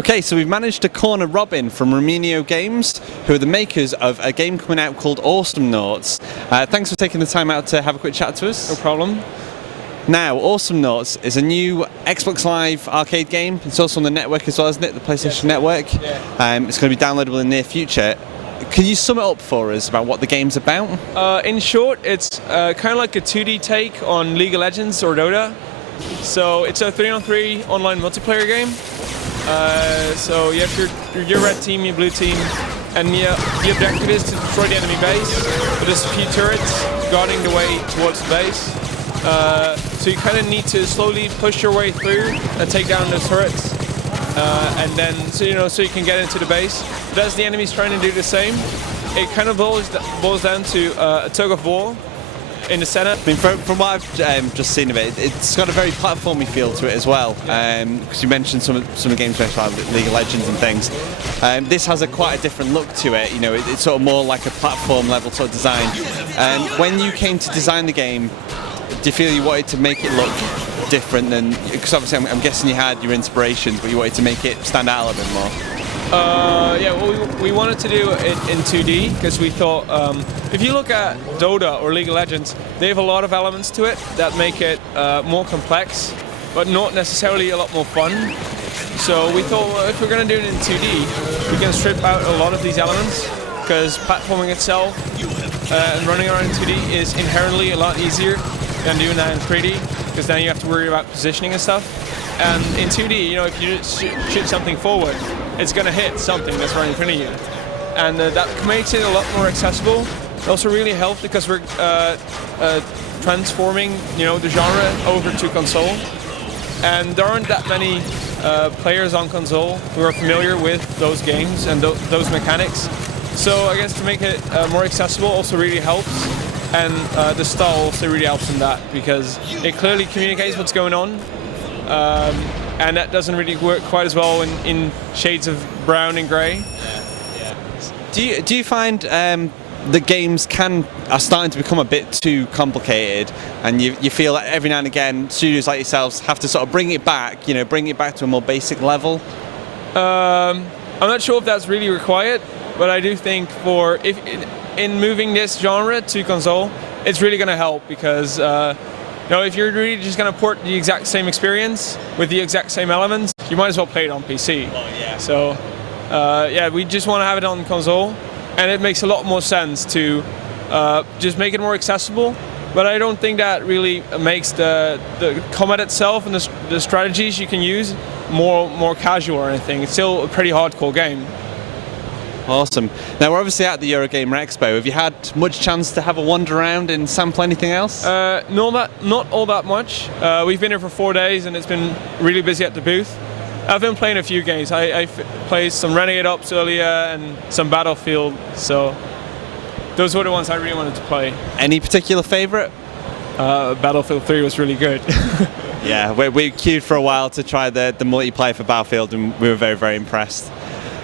Okay, so we've managed to corner Robin from Ronimo Games, who are the makers of a game coming out called Awesomenauts. Thanks for taking the time out to have a quick chat to us. No problem. Now, Awesomenauts is a new Xbox Live arcade game. It's also on the network as well, isn't it? The PlayStation Network. Yeah. It's going to be downloadable in the near future. Can you sum it up for us about what the game's about? In short, it's kind of like a 2D take on League of Legends or Dota. So it's a 3-on-3 online multiplayer game. So you have your red team, your blue team, and the objective is to destroy the enemy base. But there's a few turrets guarding the way towards the base. So you kind of need to slowly push your way through and take down those turrets. And then, so you can get into the base. But as the enemy's trying to do the same, it kind of boils down to a tug of war in the center. I mean, from what I've just seen of it, it's got a very platformy feel to it as well. Because you mentioned some of the games like League of Legends and things. This has quite a different look to it. You know, it's sort of more like a platform level sort of design. When you came to design the game, do you feel you wanted to make it look different than? Because obviously, I'm guessing you had your inspirations, but you wanted to make it stand out a little bit more. Yeah, well, we wanted to do it in 2D because we thought if you look at Dota or League of Legends, they have a lot of elements to it that make it more complex, but not necessarily a lot more fun. So we thought, well, if we're going to do it in 2D, we can strip out a lot of these elements because platforming itself and running around in 2D is inherently a lot easier than doing that in 3D because then you have to worry about positioning and stuff. And in 2D, if you just shoot something forward, it's going to hit something that's right in front of you. And that makes it a lot more accessible. It also really helps because we're transforming the genre over to console. And there aren't that many players on console who are familiar with those games and those mechanics. So I guess to make it more accessible also really helps. And the style also really helps in that because it clearly communicates what's going on. And that doesn't really work quite as well in shades of brown and grey. Do you find the games are starting to become a bit too complicated, and you feel that every now and again studios like yourselves have to sort of bring it back to a more basic level? I'm not sure if that's really required, but I do think in moving this genre to console, it's really going to help because. If you're really just going to port the exact same experience with the exact same elements, you might as well play it on PC. Oh, yeah. So, we just want to have it on console, and it makes a lot more sense to just make it more accessible. But I don't think that really makes the combat itself and the strategies you can use more casual or anything. It's still a pretty hardcore game. Awesome. Now we're obviously at the Eurogamer Expo. Have you had much chance to have a wander around and sample anything else? Not all that much. We've been here for 4 days and it's been really busy at the booth. I've been playing a few games. I played some Renegade Ops earlier and some Battlefield, so those were the ones I really wanted to play. Any particular favourite? Battlefield 3 was really good. Yeah, we queued for a while to try the multiplayer for Battlefield and we were very, very impressed.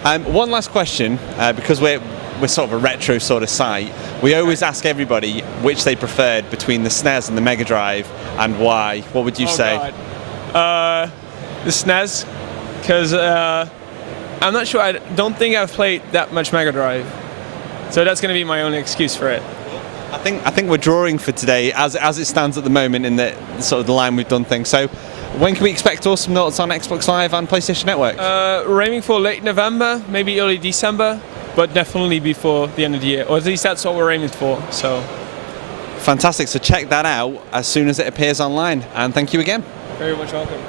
One last question, because we're sort of a retro sort of site, we always ask everybody which they preferred between the SNES and the Mega Drive and why. What would you say? God. The SNES, because I'm not sure, I don't think I've played that much Mega Drive. So that's going to be my only excuse for it. I think we're drawing for today as it stands at the moment in the sort of the line we've done things. So when can we expect Awesomenauts on Xbox Live and PlayStation Network? We're aiming for late November, maybe early December, but definitely before the end of the year. Or at least that's what we're aiming for. So, fantastic. So check that out as soon as it appears online. And thank you again. Very much welcome.